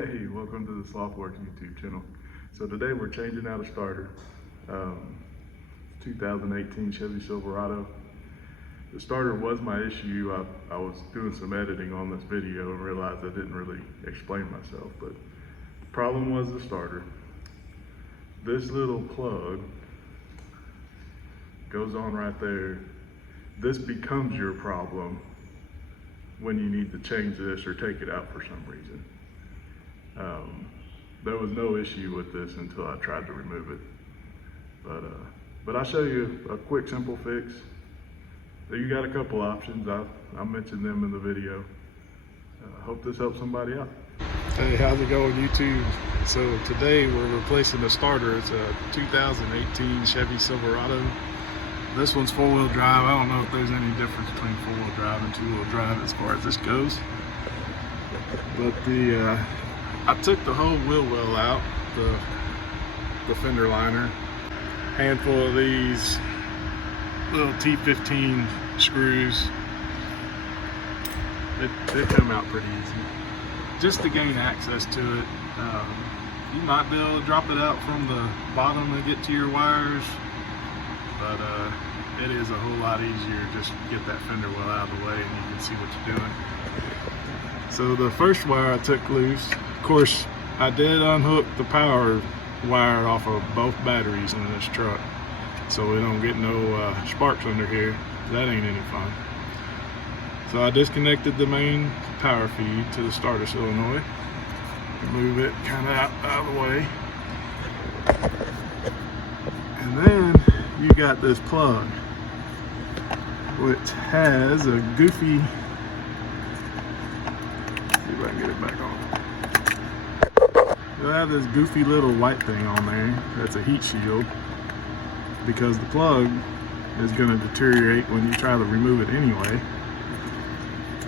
Hey, welcome to the Sloth-worx YouTube channel. So today we're changing out a starter. 2018 Chevy Silverado. The starter was my issue. I was doing some editing on this video and realized I didn't really explain myself, but the problem was the starter. This little plug goes on right there. This becomes your problem when you need to change this or take it out for some reason. There was no issue with this until I tried to remove it. But I'll show you a quick, simple fix. You got a couple options. I mentioned them in the video. Hope this helps somebody out. Hey, how's it going, YouTube? So today we're replacing the starter. It's a 2018 Chevy Silverado. This one's four-wheel drive. I don't know if there's any difference between four-wheel drive and two-wheel drive as far as this goes. But I took the whole wheel well out, the fender liner, handful of these little T15 screws. They come out pretty easy. Just to gain access to it, you might be able to drop it out from the bottom and get to your wires, but it is a whole lot easier just to get that fender well out of the way and you can see what you're doing. So the first wire I took loose. Of course, I did unhook the power wire off of both batteries in this truck, so we don't get no sparks under here. That ain't any fun. So I disconnected the main power feed to the starter solenoid. Move it kind of out of the way. And then you got this plug, which has a goofy, see if I can get it back on. You'll have this goofy little white thing on there that's a heat shield, because the plug is going to deteriorate when you try to remove it anyway.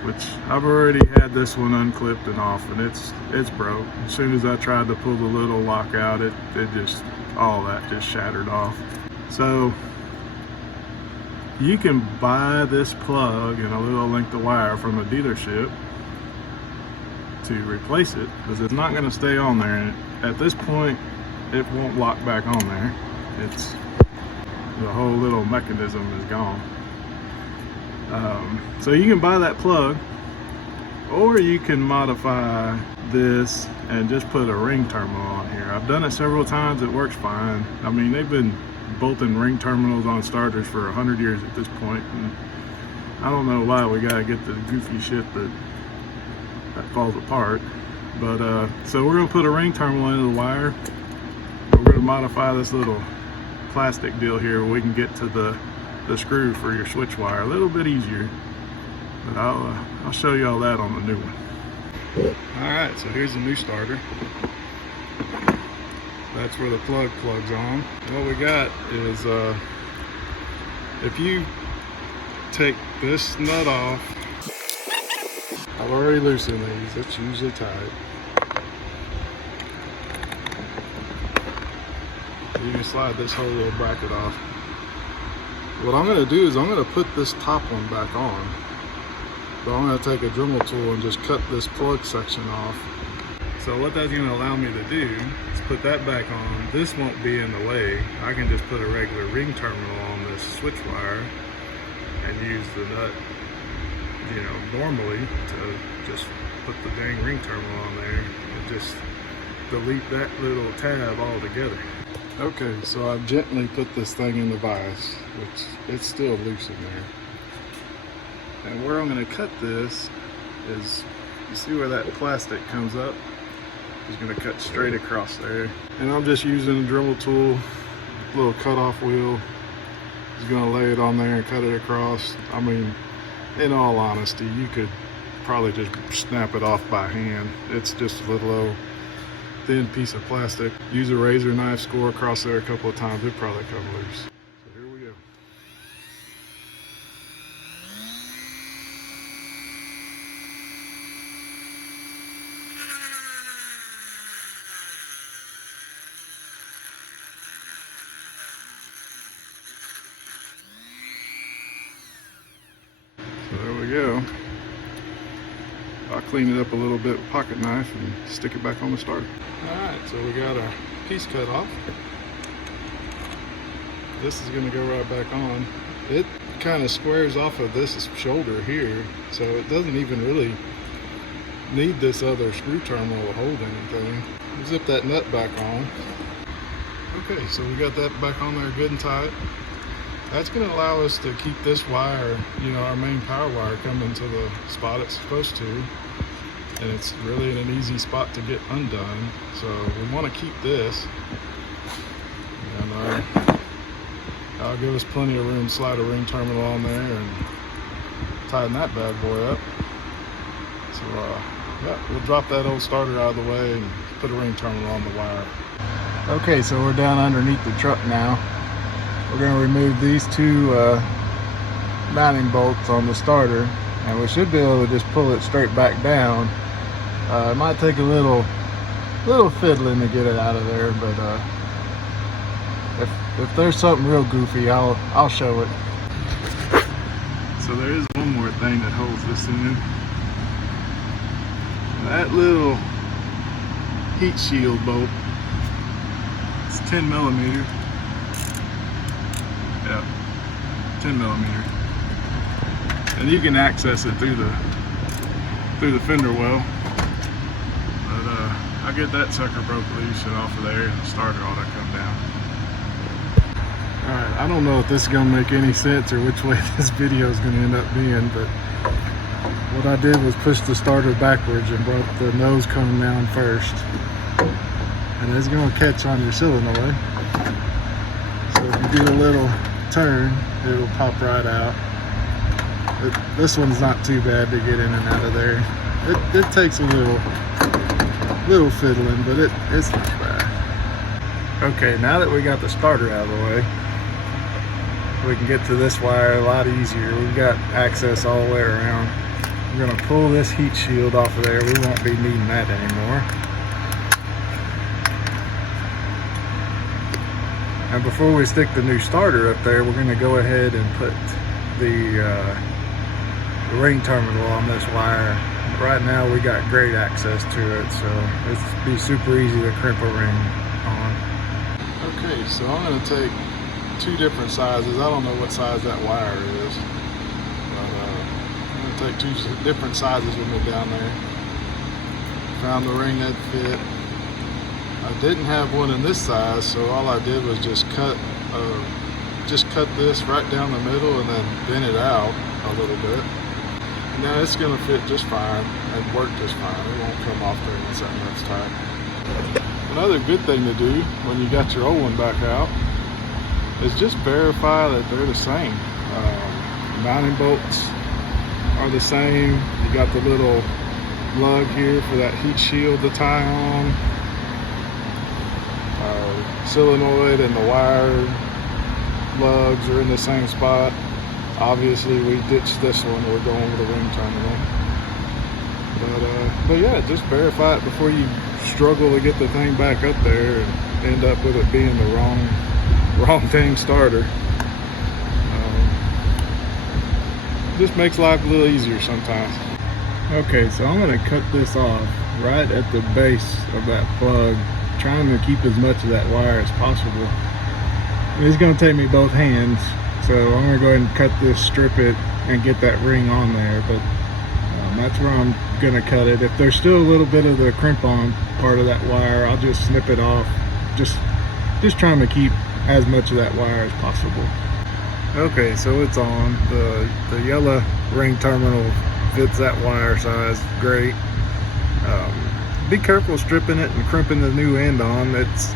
Which I've already had this one unclipped and off, and it's broke. As soon as I tried to pull the little lock out, it just, all that just shattered off. So you can buy this plug and a little length of wire from a dealership to replace it, because it's not going to stay on there, and at this point it won't lock back on there. It's, the whole little mechanism is gone. So you can buy that plug, or you can modify this and just put a ring terminal on here. I've done it several times, it works fine. I mean, they've been bolting ring terminals on starters for 100 years at this point, and I don't know why we gotta get the goofy shit that falls apart. But so we're gonna put a ring terminal into the wire. We're gonna modify this little plastic deal here where we can get to the screw for your switch wire a little bit easier, but I'll show you all that on the new one. Alright, so here's the new starter. That's where the plug plugs on. What we got is if you take this nut off, I've already loosened these, it's usually tight. You can slide this whole little bracket off. What I'm going to do is I'm going to put this top one back on, but I'm going to take a Dremel tool and just cut this plug section off. So what that's going to allow me to do is put that back on. This won't be in the way. I can just put a regular ring terminal on this switch wire and use the nut, you know, normally to just put the dang ring terminal on there and just delete that little tab altogether. Okay, so I've gently put this thing in the vise, which it's still loose in there. And where I'm going to cut this is, you see where that plastic comes up? It's going to cut straight across there. And I'm just using a Dremel tool, little cutoff wheel. Just going to lay it on there and cut it across. I mean, in all honesty, you could probably just snap it off by hand. It's just a little thin piece of plastic. Use a razor knife, score across there a couple of times, it'll probably come loose. So here we go. So there we go. If I clean it up a little bit with a pocket knife and stick it back on the starter. Alright, so we got our piece cut off. This is going to go right back on. It kind of squares off of this shoulder here, so it doesn't even really need this other screw terminal to hold anything. Zip that nut back on. Okay, so we got that back on there good and tight. That's going to allow us to keep this wire, our main power wire, coming to the spot it's supposed to. And it's really in an easy spot to get undone. So we want to keep this. And I'll give us plenty of room to slide a ring terminal on there and tighten that bad boy up. So yeah, we'll drop that old starter out of the way and put a ring terminal on the wire. Okay, so we're down underneath the truck now. We're going to remove these two mounting bolts on the starter, and we should be able to just pull it straight back down. It might take a little fiddling to get it out of there, but if there's something real goofy, I'll show it. So there is one more thing that holds this in. That little heat shield bolt. It's 10 millimeter. Yeah, 10 millimeter. And you can access it through the fender well. But I get that sucker broke loose and off of there, and the starter ought to come down. Alright, I don't know if this is going to make any sense or which way this video is going to end up being, but what I did was push the starter backwards and brought the nose cone down first. And it's going to catch on your solenoid. So if you do a little turn, it'll pop right out. This one's not too bad to get in and out of there. It takes a little fiddling, but it's not bad. Okay, now that we got the starter out of the way, we can get to this wire a lot easier. We've got access all the way around. We're going to pull this heat shield off of there. We won't be needing that anymore. And before we stick the new starter up there, we're going to go ahead and put the ring terminal on this wire. Right now we got great access to it, so it'll be super easy to crimp a ring on. Okay, so I'm going to take two different sizes. I don't know what size that wire is, but I'm going to take two different sizes with me down there. Found the ring that fit. I didn't have one in this size, so all I did was just cut this right down the middle and then bend it out a little bit. And now it's going to fit just fine and work just fine. It won't come off there once that nut's tight. Another good thing to do when you got your old one back out is just verify that they're the same. Mounting bolts are the same. You got the little lug here for that heat shield to tie on. Solenoid and the wire lugs are in the same spot. Obviously we ditched this one, we're going with a ring terminal. But yeah, just verify it before you struggle to get the thing back up there and end up with it being the wrong dang starter. Just makes life a little easier sometimes. Okay, so I'm going to cut this off right at the base of that plug, trying to keep as much of that wire as possible. It's going to take me both hands, so I'm going to go ahead and cut this, strip it, and get that ring on there. But that's where I'm going to cut it. If there's still a little bit of the crimp on part of that wire, I'll just snip it off. Just trying to keep as much of that wire as possible. Okay, so it's on. The yellow ring terminal fits that wire size great. Be careful stripping it and crimping the new end on. It's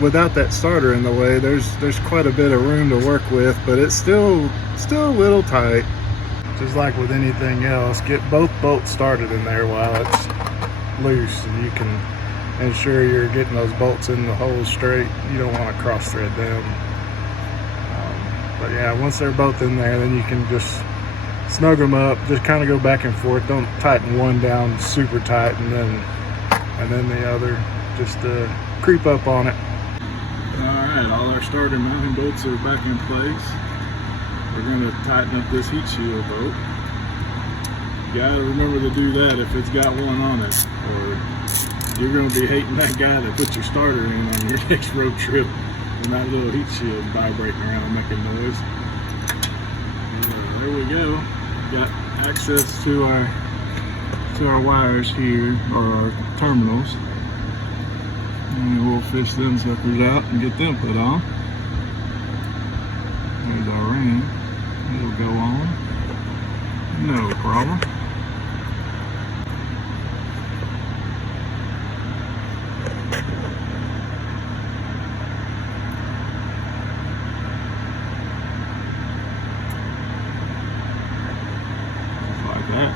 without that starter in the way, there's quite a bit of room to work with, but it's still a little tight. Just like with anything else, get both bolts started in there while it's loose, and you can ensure you're getting those bolts in the holes straight. You don't want to cross thread them. But yeah, once they're both in there, then you can just snug them up. Just kind of go back and forth. Don't tighten one down super tight and then the other. Just creep up on it. Alright, all our starter mounting bolts are back in place. We're going to tighten up this heat shield bolt. gotta remember to do that if it's got one on it, or you're gonna be hating that guy that put your starter in on your next road trip and that little heat shield vibrating around making noise. There we go. Got access to our wires here, or our terminals. And we'll fish them suckers out and get them put on. There's our ring. It'll go on. No problem. Just like that.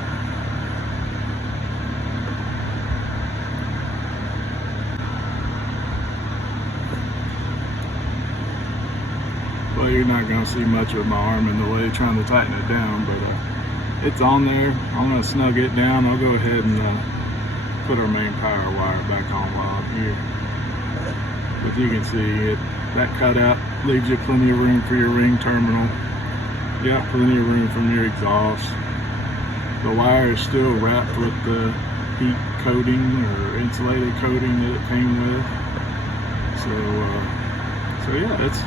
Well, you're not going to see much with my arm in the way trying to tighten it down, but it's on there. I'm going to snug it down. I'll go ahead and put our main power wire back on while I'm here. But you can see it, that cutout leaves you plenty of room for your ring terminal. You got plenty of room from your exhaust. The wire is still wrapped with the heat coating or insulated coating that it came with. So yeah, it's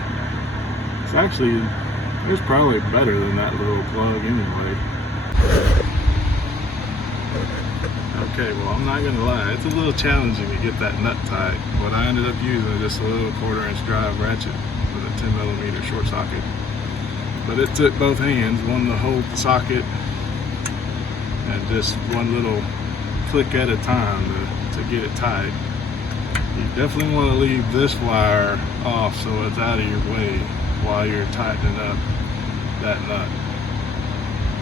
actually, it's probably better than that little plug anyway. Okay, well, I'm not gonna lie, it's a little challenging to get that nut tight. What I ended up using is just a little 1/4" drive ratchet with a 10mm short socket. But it took both hands, one to hold the socket and just one little click at a time to get it tight. You definitely want to leave this wire off so it's out of your way while you're tightening up that nut.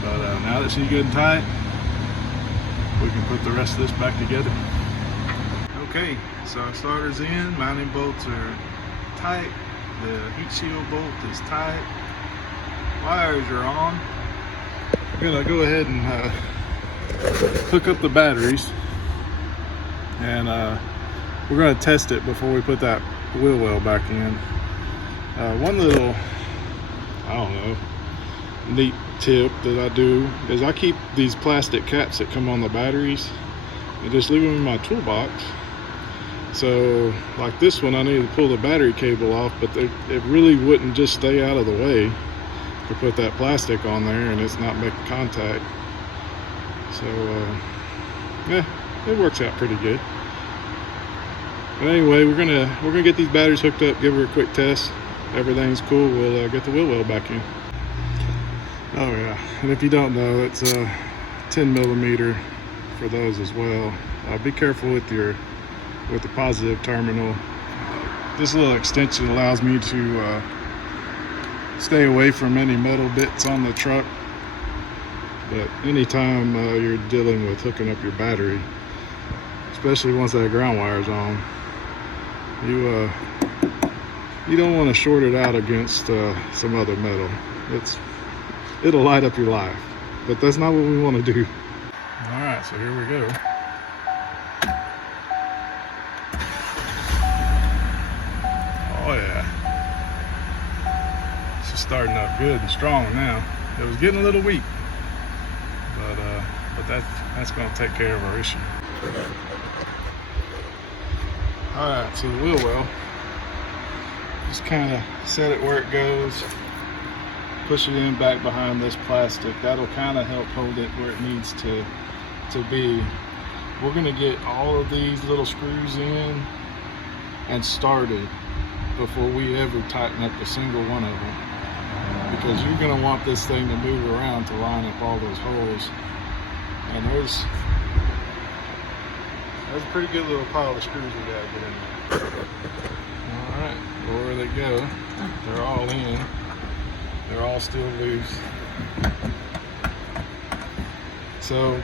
But now that she's good and tight, we can put the rest of this back together. Okay, so our starter's in, mounting bolts are tight, the heat shield bolt is tight, wires are on. We're gonna go ahead and hook up the batteries, and we're gonna test it before we put that wheel well back in. One little, I don't know, neat tip that I do is I keep these plastic caps that come on the batteries and just leave them in my toolbox. So like this one, I need to pull the battery cable off, but it really wouldn't just stay out of the way to put that plastic on there and it's not making contact. So yeah, it works out pretty good. But anyway, we're gonna get these batteries hooked up, give her a quick test. Everything's cool, we'll get the wheel well back in. Oh yeah, and if you don't know, it's a 10mm for those as well. Be careful with the positive terminal. This little extension allows me to stay away from any metal bits on the truck. But anytime you're dealing with hooking up your battery, especially once that ground wire's on, you don't want to short it out against some other metal. It'll light up your life, but that's not what we want to do. All right, so here we go. Oh yeah, she's starting up good and strong now. It was getting a little weak, but that's going to take care of our issue. All right, so the wheel well, just kind of set it where it goes, push it in back behind this plastic. That'll kind of help hold it where it needs to be. We're going to get all of these little screws in and started before we ever tighten up a single one of them, because you're going to want this thing to move around to line up all those holes. And there's a pretty good little pile of screws we got to get in there. All right, well, where they go, they're all in. They're all still loose. So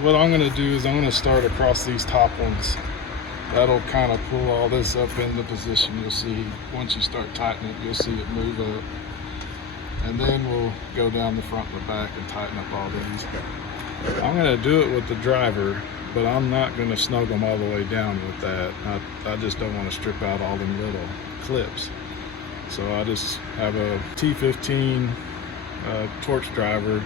what I'm going to do is I'm going to start across these top ones. That'll kind of pull all this up into position. You'll see once you start tightening it, you'll see it move up. And then we'll go down the front and the back and tighten up all these. I'm going to do it with the driver, but I'm not going to snug them all the way down with that. I just don't want to strip out all them little clips. So I just have a T15 torch driver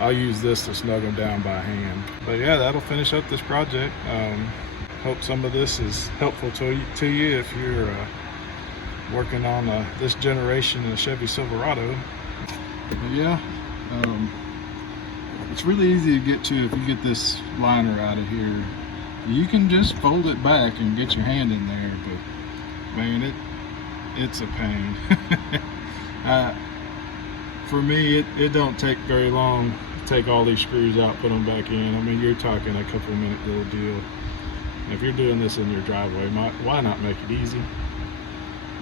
I'll use this to snug them down by hand. But yeah, that'll finish up this project. Hope some of this is helpful to you if you're working on this generation of Chevy Silverado. But yeah, it's really easy to get to if you get this liner out of here. You can just fold it back and get your hand in there, but man, it's a pain. For me, it don't take very long to take all these screws out, put them back in. I mean, you're talking a couple minute little deal. And if you're doing this in your driveway, why not make it easy?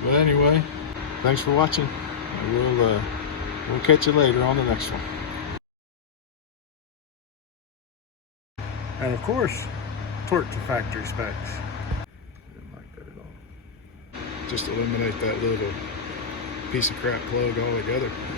But anyway, thanks for watching. We'll catch you later on the next one. And of course, torque to factory specs. Didn't like that at all. Just eliminate that little piece of crap plug altogether.